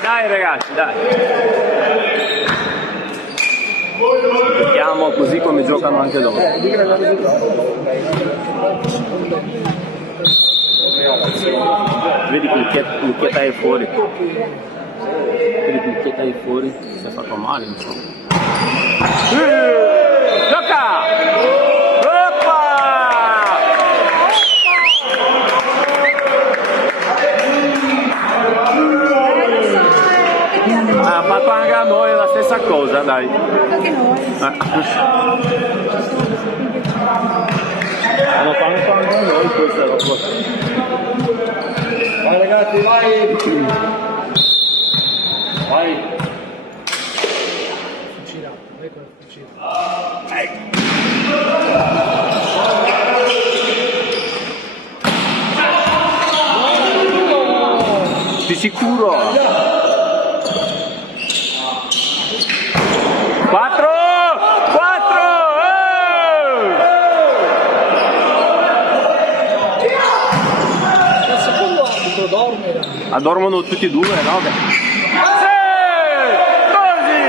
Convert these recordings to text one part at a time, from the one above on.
dai ragazzi, dai. Giochiamo così come giocano anche loro. Vedi Clucchietta è fuori. Vedi Clucchietta è fuori. Si è fatto male, insomma. Gioca! Oppa! Ha fatto anche a noi la stessa cosa, dai. Anche noi. Hanno fatto anche a noi questa roba. Vai ragazzi, vai! Vai! Fucila, ecco la fucila. Di sicuro! 4! 4! Il secondo arbitro dorme. Dormono tutti e due, no? Sì! Così!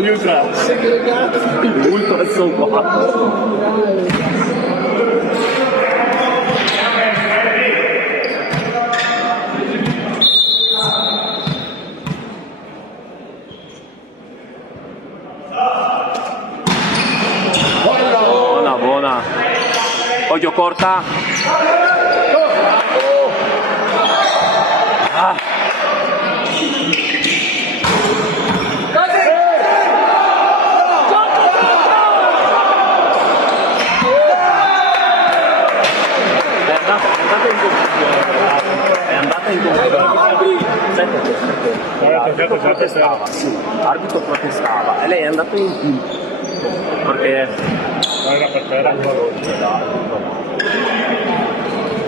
Ultra! Segregati. Ultra sono qua! Buona, buona. Occhio corta. Ah. È andata in L'arbitro protestava, sì, l'arbitro protestava e lei è andata in punto perché Era per terra,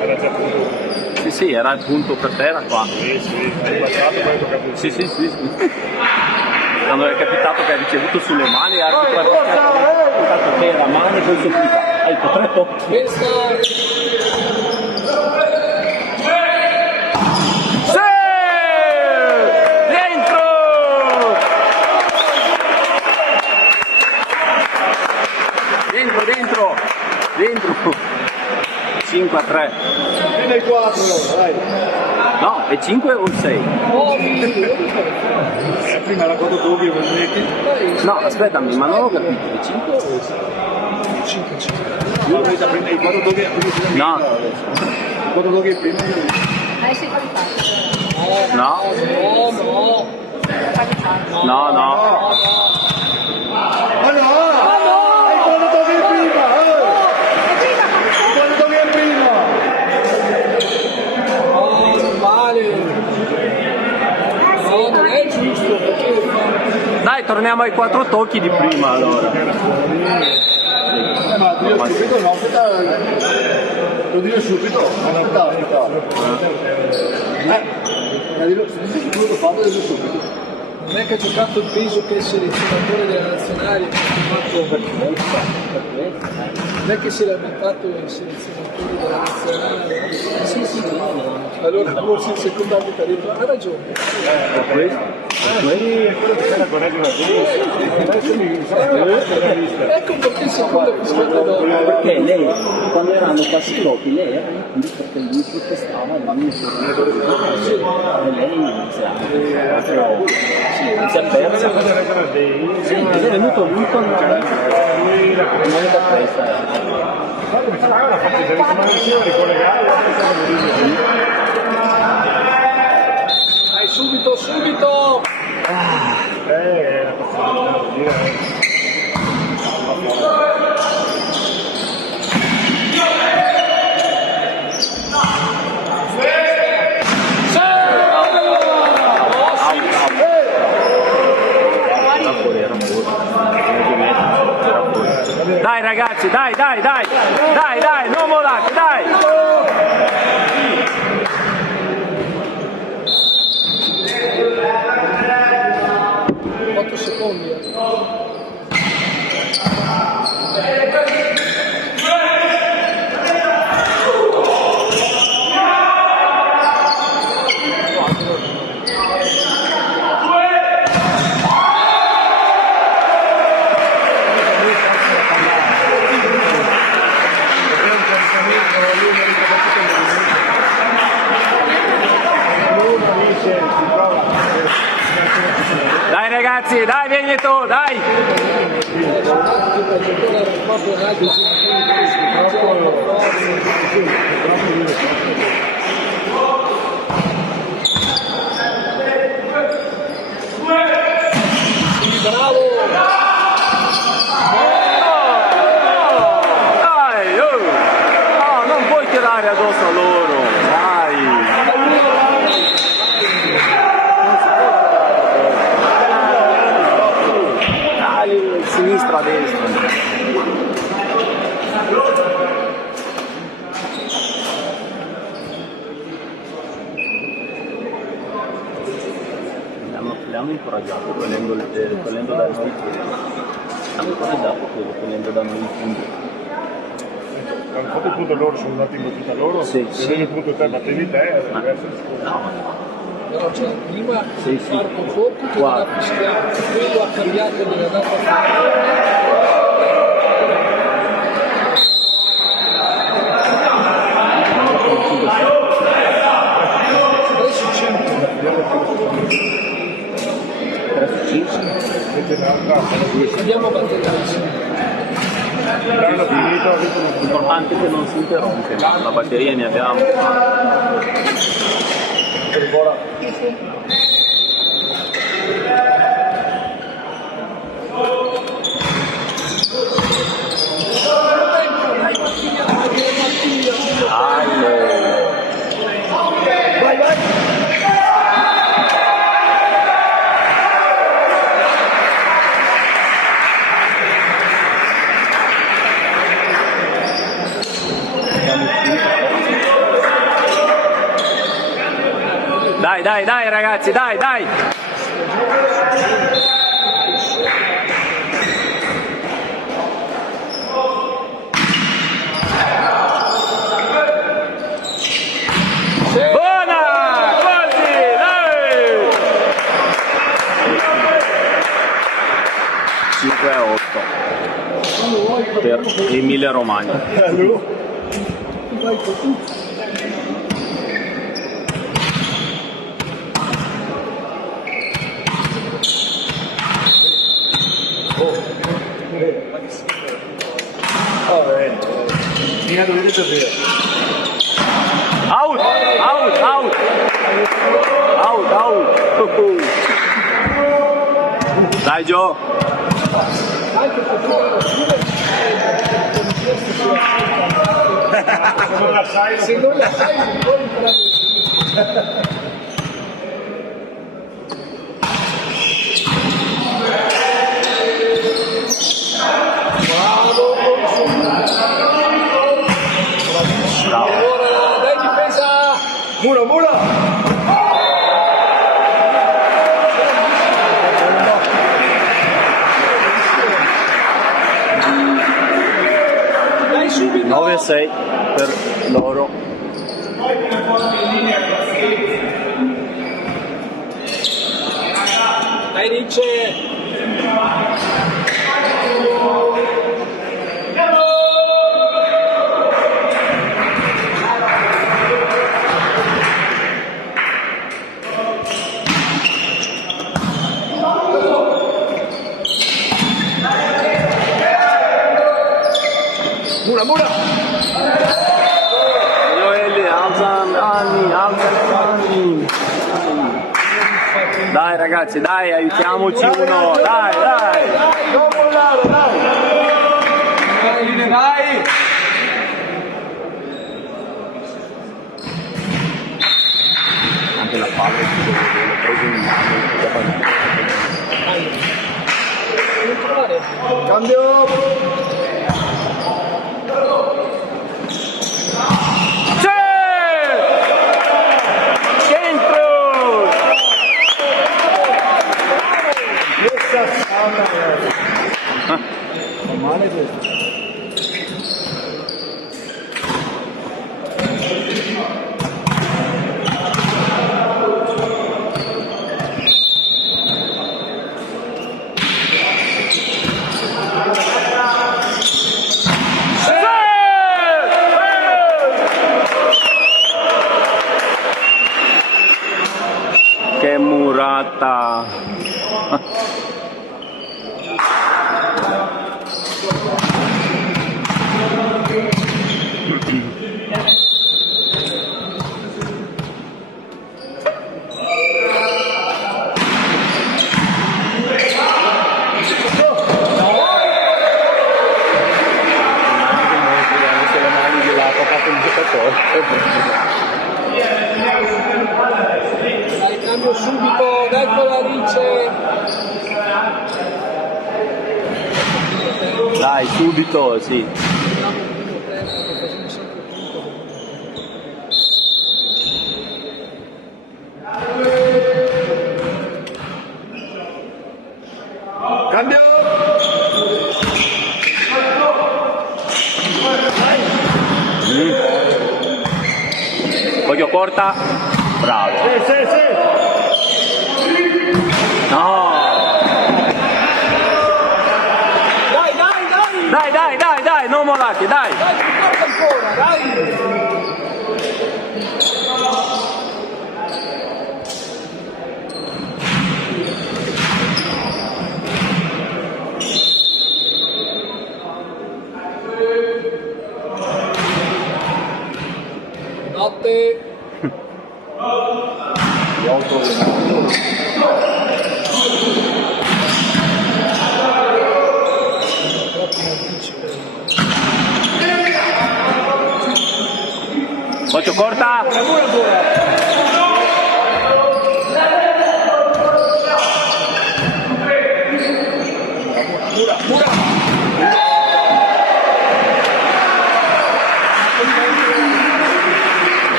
era già punto. sì, era il punto per terra qua. Sì, è passato poi toccato il Sì. Quando è capitato che ha ricevuto sulle mani, l'arbitro ha pensato che era mano e poi sopra. Ecco, 3 tocchi. Dentro 5-3. Fino ai 4, dai. No, è 5 o 6? Prima era 4 tocchi, No, aspettami, ma non ho capito, è 5 o 6? 5. io ho preso prima i 4 tocchi No. I 4 tocchi prima Si fa rifare. No. No. Ma no! I 4 tocchi prima! I 4 tocchi prima! Male. No, non è giusto perché Dai, torniamo ai 4 tocchi di prima allora. Ma io subito no, lo dire subito, aspetta. Subito farlo subito. non è che ha giocato il peso che è il selezionatore della nazionale, non è che si è lamentato il selezionatore della nazionale. Sì. Allora forse il secondo arbitro ha detto ha ragione. Ecco perché il secondo fischietta dopo. Perché lei, quando erano quasi troppi, lei era lì perché lui protestava e lui si è persa. Sì, è venuto lui con noi da questa. Dai, subito! Dai ragazzi, dai, non mollate, dai! 8 secondi. Dai ragazzi, dai, vieni tu, dai! Bravo! Dai, oh! No, non puoi tirare addosso a loro, dai! Dai, sinistra, destra. Le hanno incoraggiato togliendo dalle stipite. Hanno incoraggiato togliendo da noi il punto. Hanno fatto il punto loro, sono andati in battuta loro, Sì, se sì. vedi il punto te battevi te, è diverso. No, cioè, prima Sì, sì. Marco Forti che non Guarda. ha fischiato, quello ha cambiato e è andato a fare. Adesso 5. 3-5. Invece l'altra sono 2. Abbiamo batteria. L'hanno finito, L'importante è che non si interrompe, la batteria ne abbiamo. Vai, vai! Dai ragazzi, dai! Buona! Così, dai! 5-8 per Emilia Romagna. Fino a dove vedete Out! Dai Gio! Se non la sai, non puoi entrare. Bravo! Ora, dai difesa! Mura! Dai subito! 9-6 per loro. Dai Ricce! Mura! Joeli, alza Anni. Dai ragazzi, dai, aiutiamoci uno, dai! Non mollare, dai! Dai! Anche la palla l'ho preso in mano. Non trovare. Cambio! Male questo. Muratta. Dai, cambio subito, eccola Alice. Dai, subito, sì. Cambio! Voglio corta. Bravo. Sì. No. Dai, non mollate, dai. Dai, ti porta ancora, dai. Notte. Voglio corta.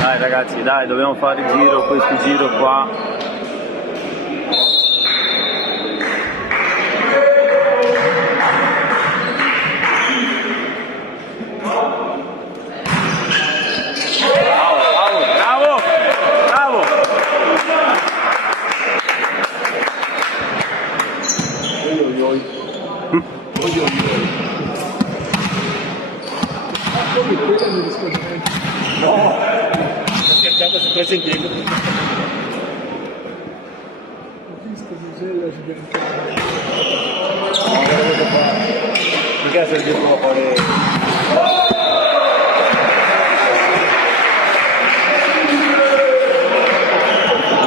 Dai ragazzi, dai, dobbiamo fare il giro, questo giro qua. Schiacciato su 3 centimetri. Perché se il dietro a fare...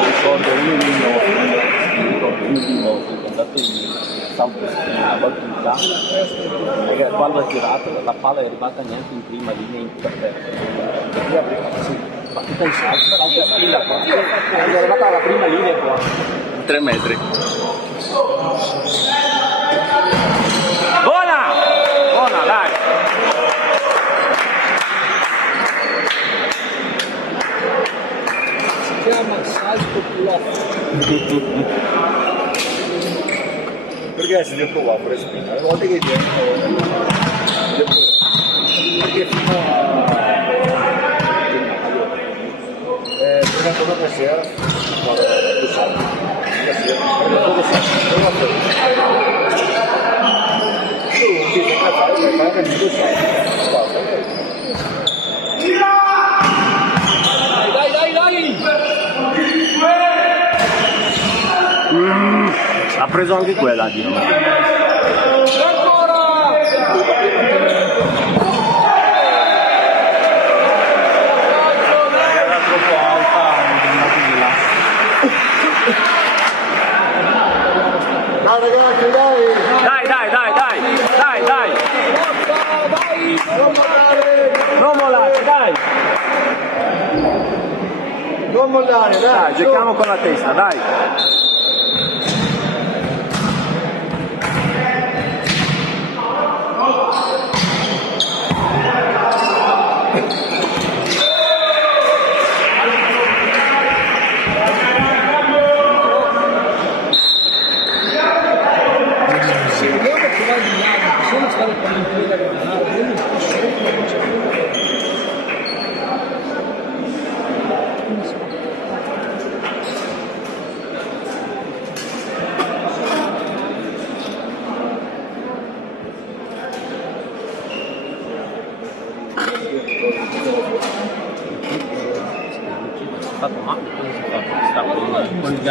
Ricordo uno di noi, che è andato in salto a battuta, e quando ha girato la palla è arrivata neanche in prima linea in per terra. Battuta in salto spilla qua. È arrivata alla prima linea qua. 3 metri. Buona, dai! Si chiama salto bluff. Perché se devo provare per spina? Le volte che viene... Perché fino a... durante una sera, quando tu salti, la sera, dopo salti, tu non ti sei capace di fare il tuo salto. Dai! Ha preso anche quella di noi. Era troppo alta, Dai ragazzi, dai! Non mollate, dai! non mollare, Dai, giochiamo con la testa, dai! Se vogliamo provare di là, bisogna stare con l'impresa regionale, io non posso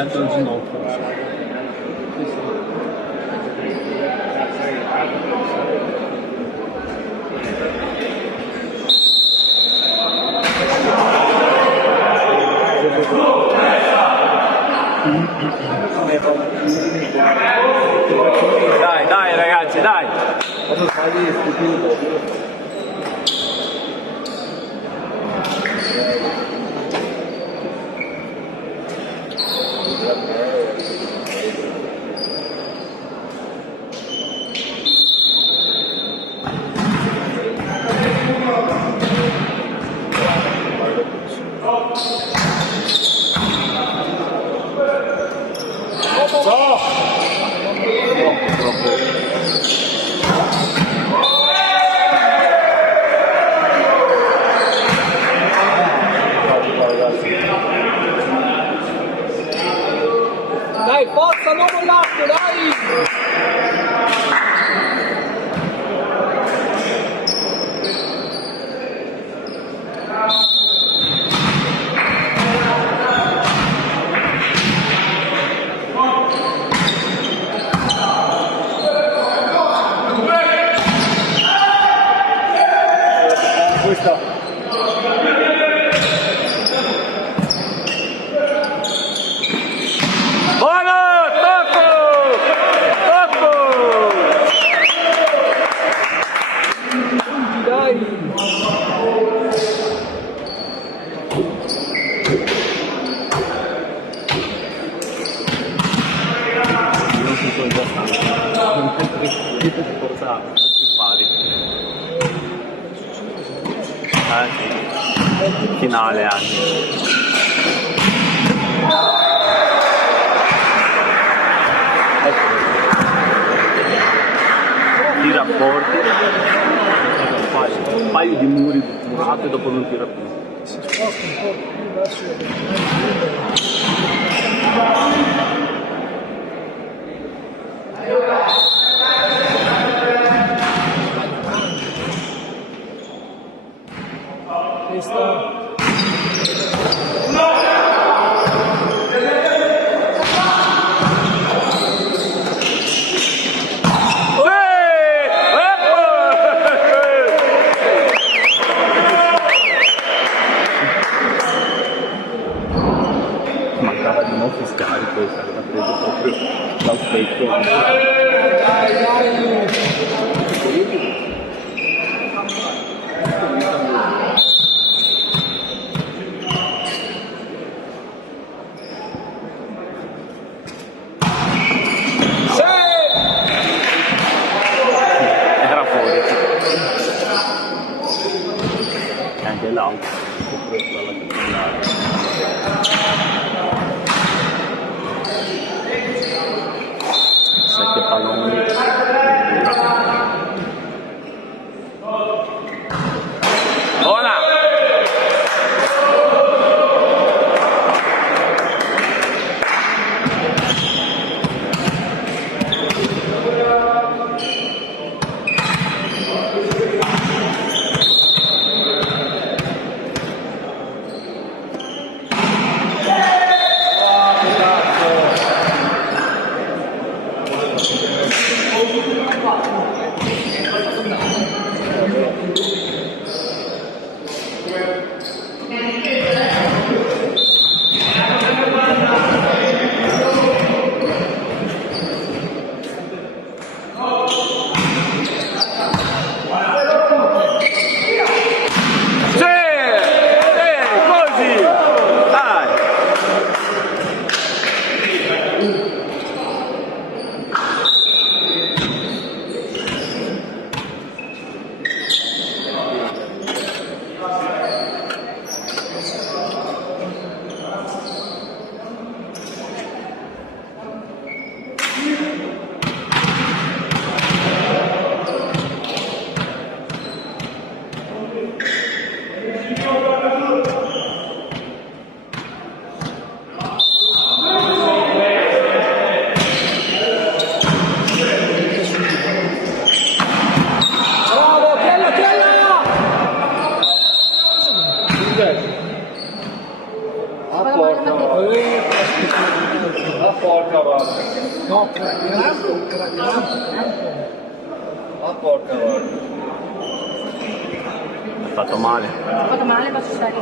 pianto il ginocchio. Dai ragazzi, dai! Quando sbagli stupidi il doppio. Dai, forza, non mollate, dai! Questa. Forza pari. Sì. Finale anche. Tira forte, un paio di muri murate e dopo non tira più. Si sposta un po' più verso la questa Mancava di nuovo scarico e stava preso proprio dal petto. Era fuori. E anche l'altro. Sette palloni. Buona! Ah, porca voglia. Ha fatto male. Ho fatto male, ma ci stai.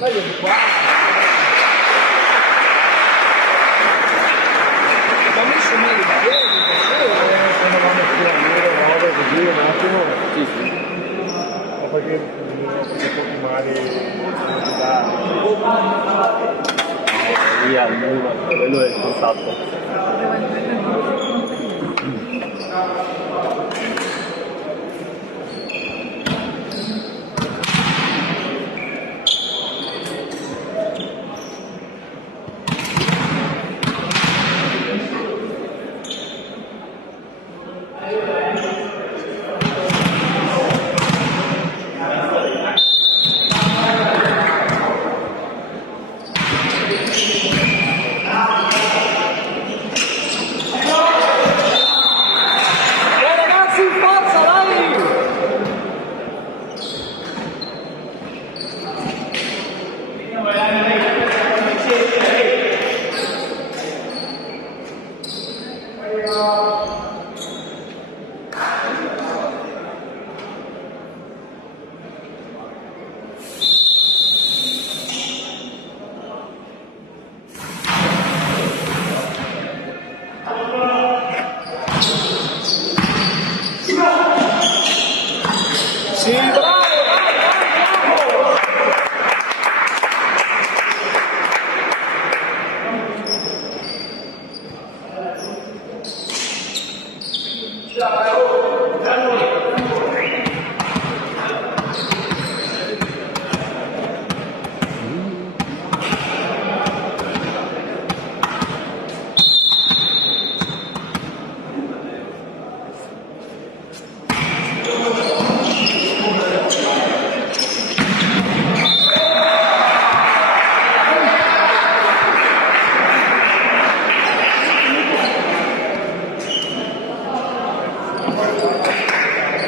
Meglio di qua. Ma messo meglio di piedi, Quando vanno più a nero, robe così, un attimo. Sì, sì. Ma perché pochi mali Via il muro, quello è il contatto. ragazzi, forza, dai! Sì, bravo, bravo, bravo!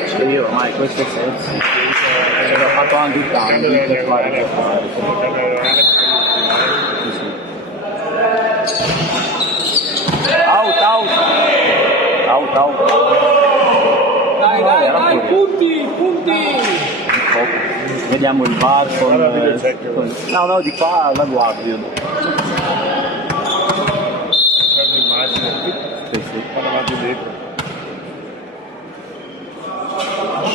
Cioè io ormai queste sensi l'ho fatto anche il cambio per fare per fare. Sì, sì. Out, out! Out, out! Dai, dai, dai, punti, punti! Vediamo il bar con... Guarda, video secchio. No, no, di qua la guardo io. l'immagine, Sì, sì. vanno avanti e dietro.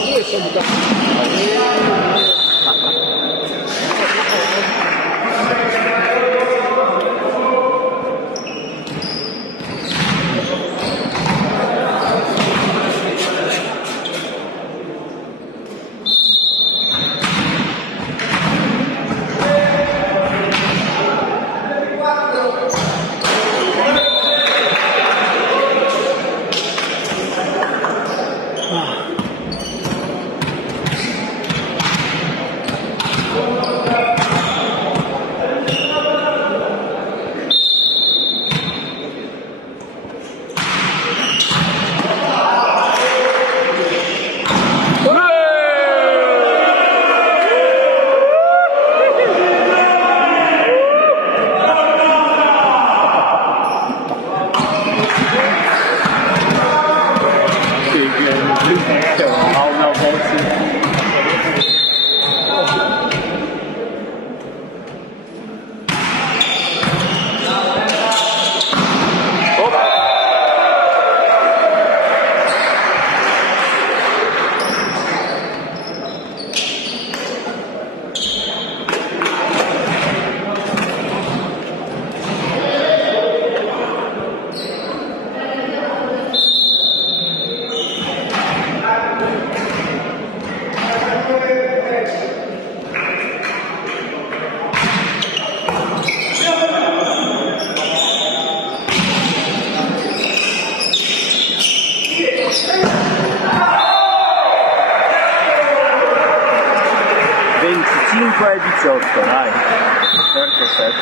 Due sono da... certo, dai. Certo, certo.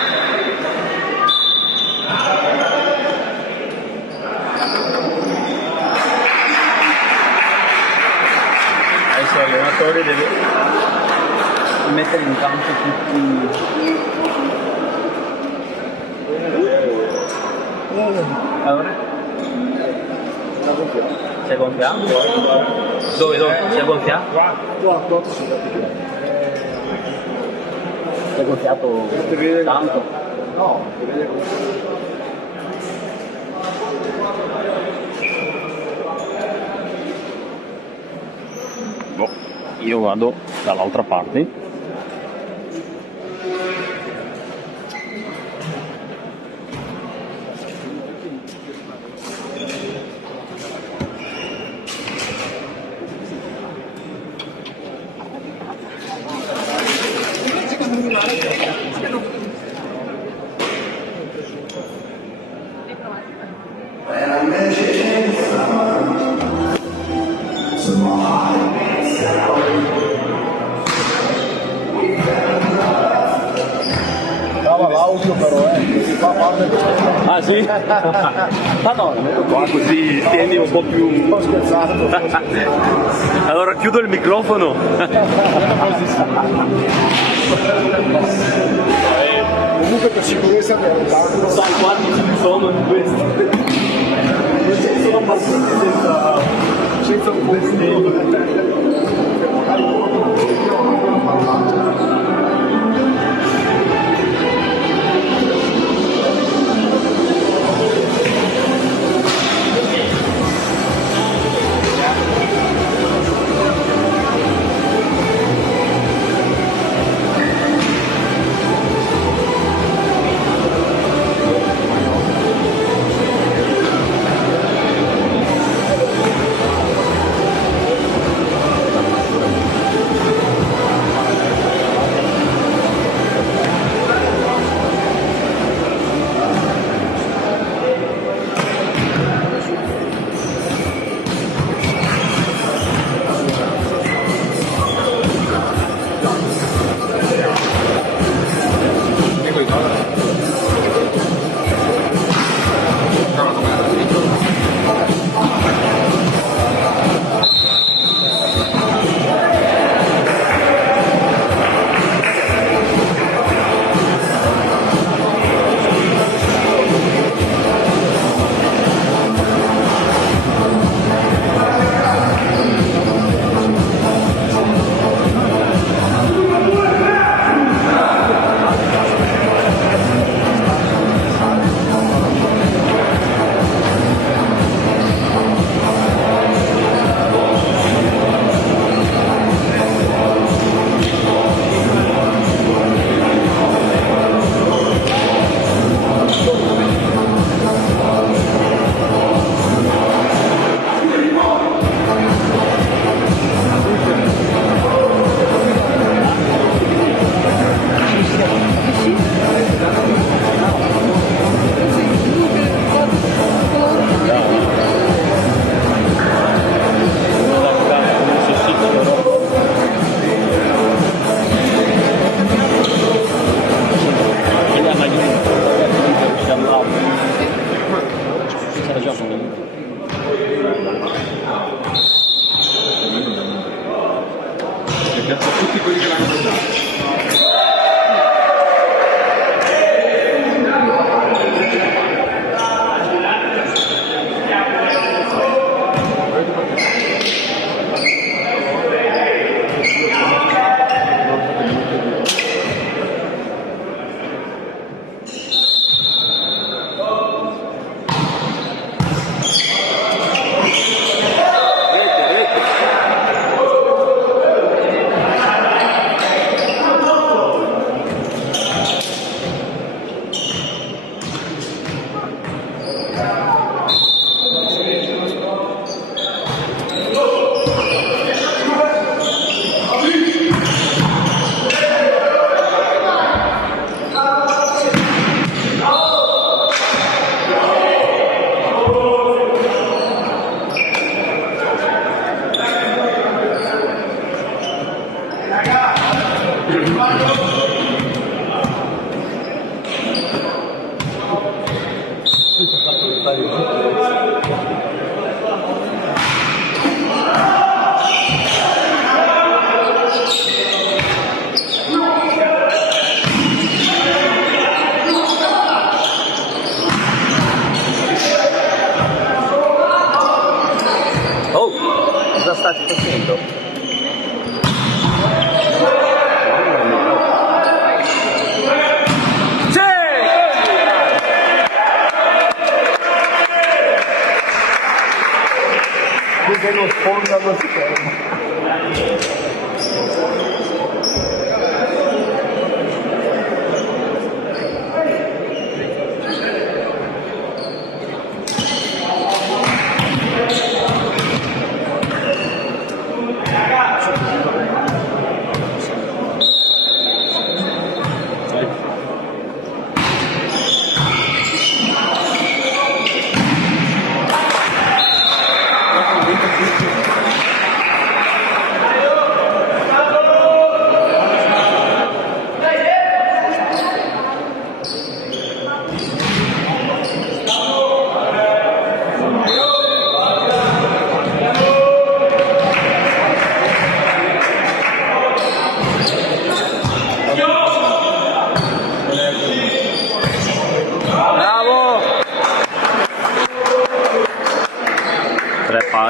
Adesso l'allenatore deve mettere in campo tutti. Allora? Si è gonfiato? Dove? Si è gonfiato? Qua sono andati più. Si è gonfiato tanto? No, ti vede come Boh, io vado dall'altra parte. Brava l'audio però, si fa parte del Ah sì? Ah no, la metto qua così stendi un po' più. Ho scherzato. Allora chiudo il microfono. Comunque per sicurezza mi allontano. Sai quanti ci sono in questo? Sono abbastanza senza un po'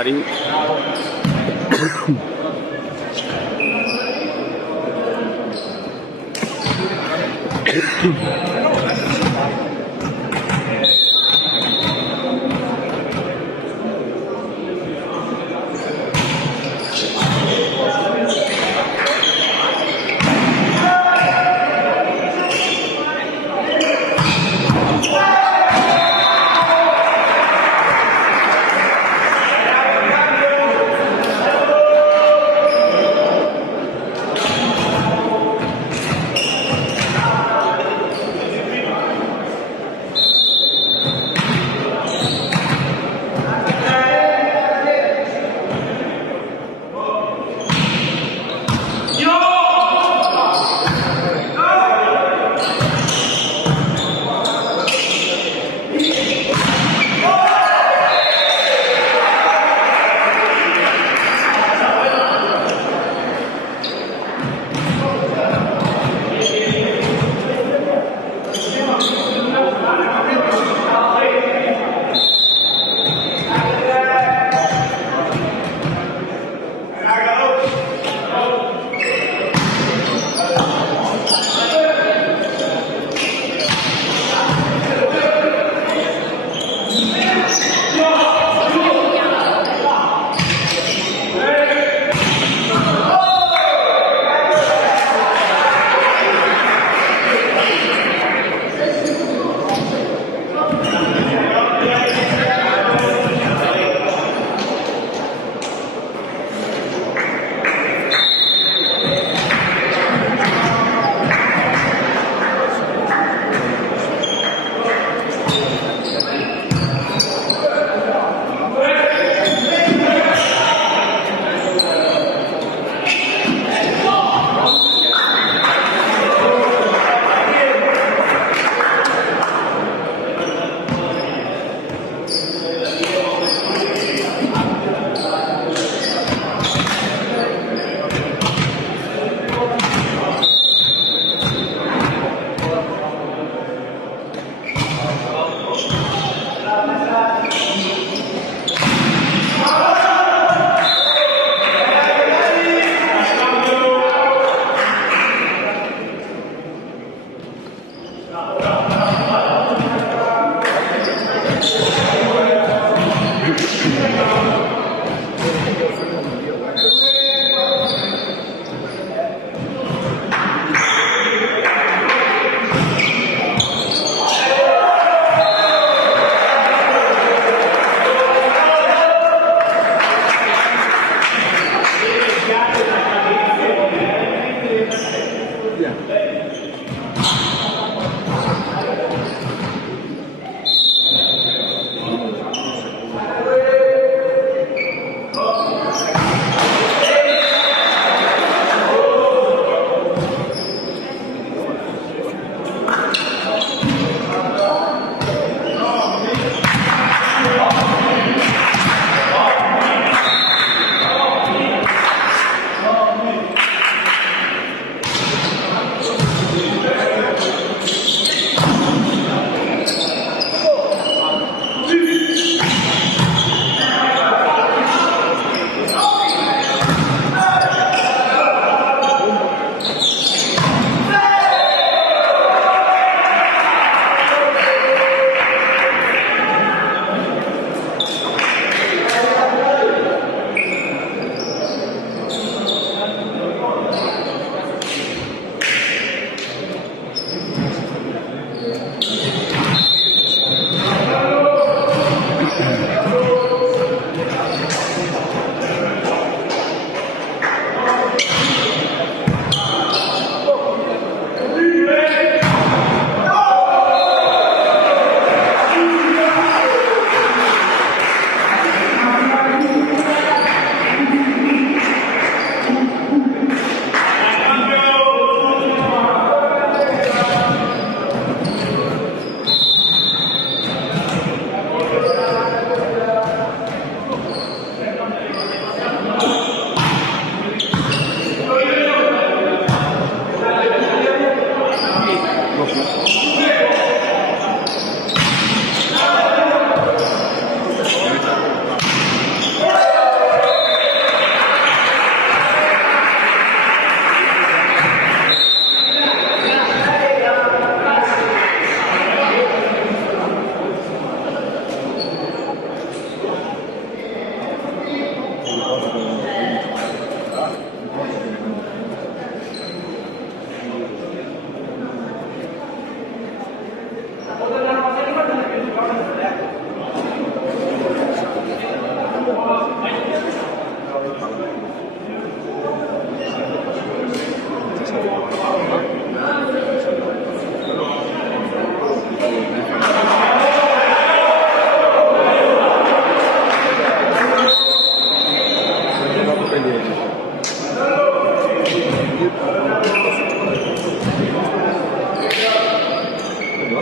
pari.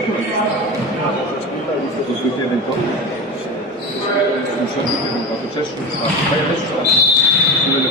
quanto l'hai visto? Sul 2028? Non so, 2028, c'è su Poi adesso sta dove le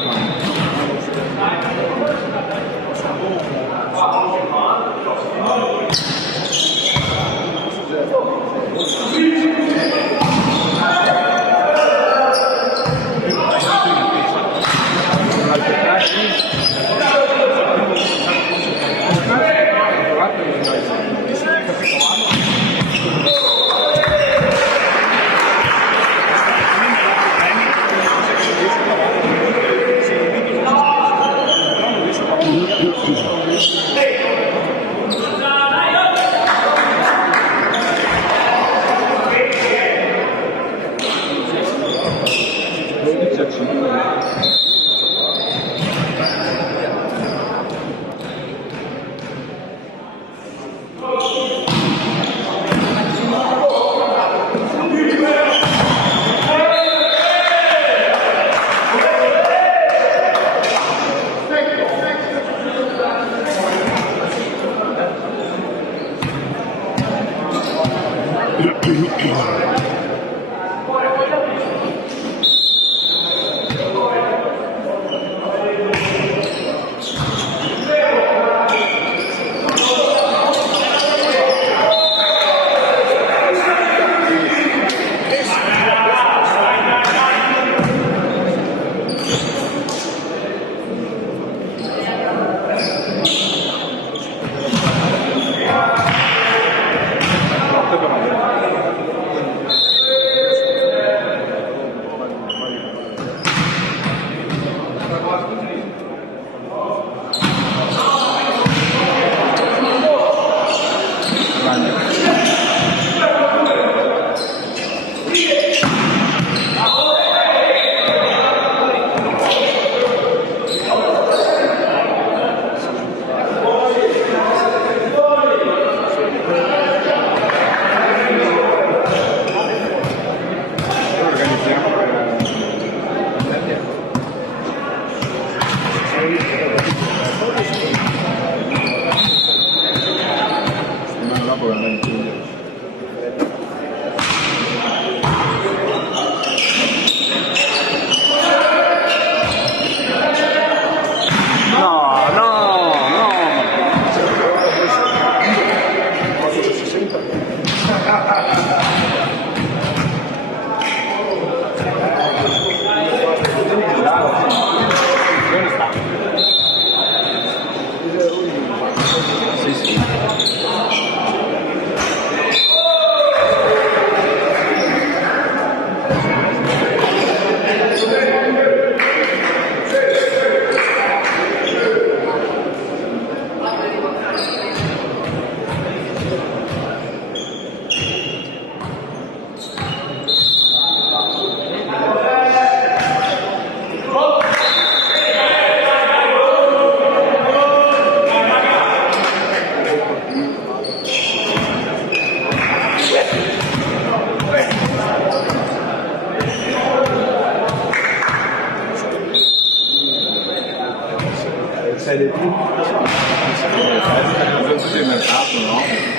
Serie B, il mercato, no?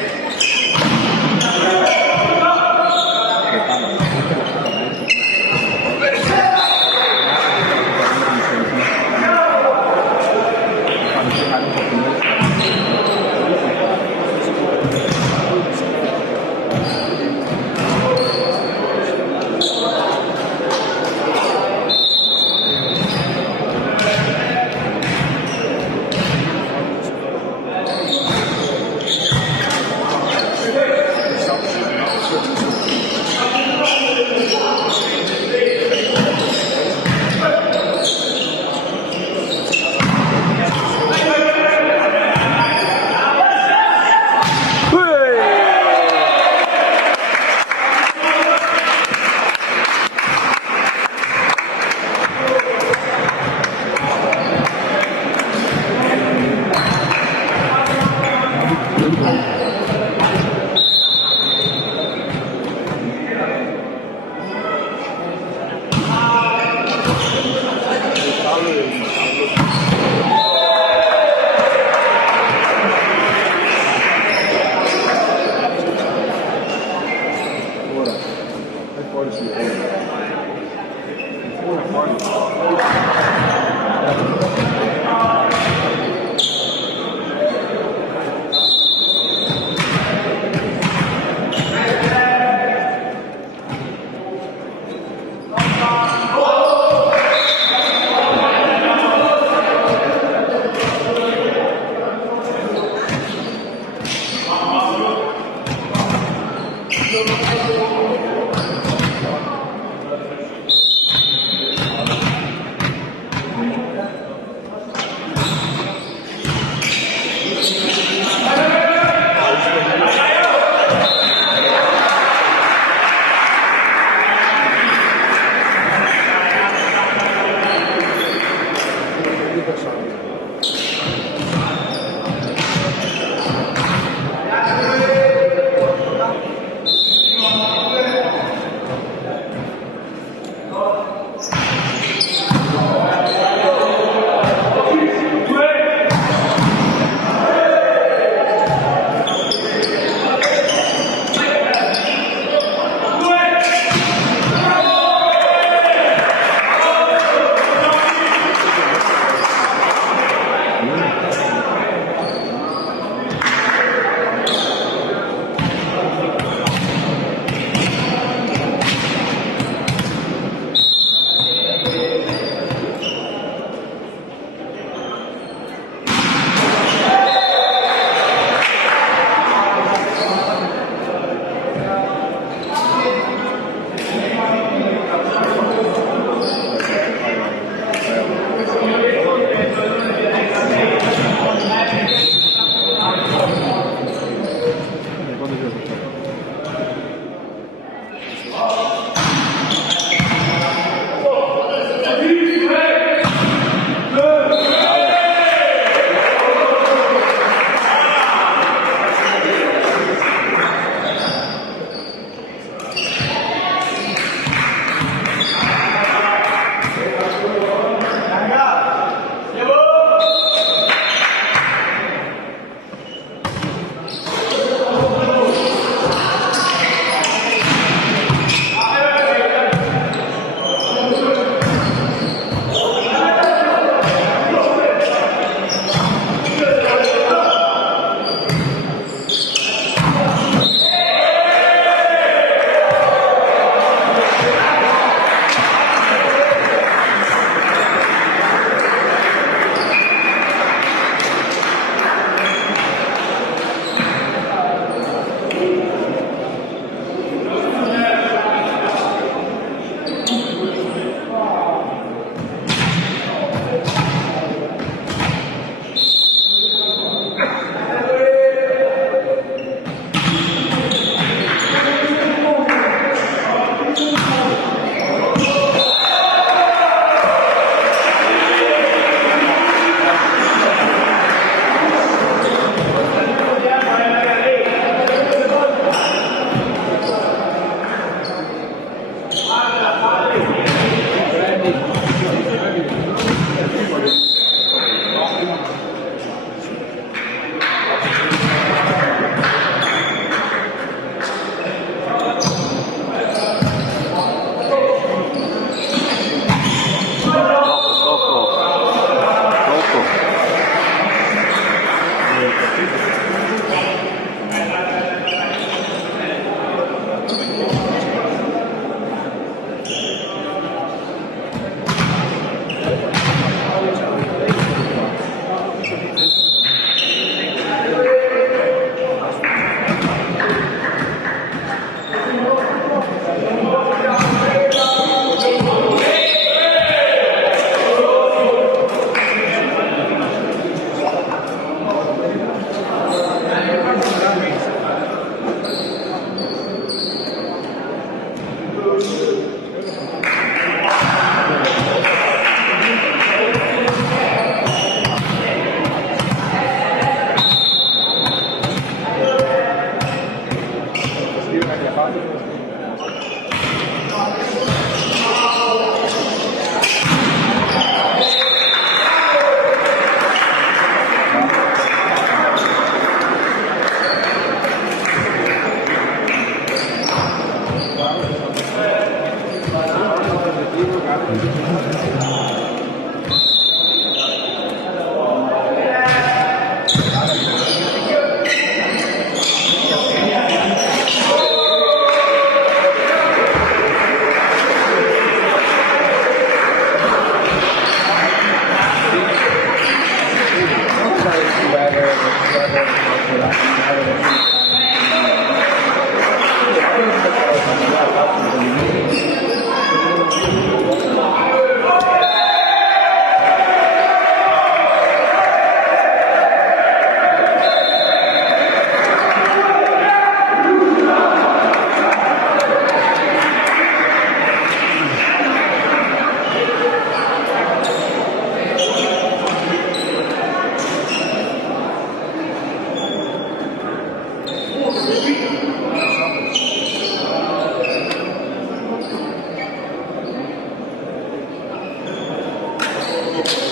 Grazie.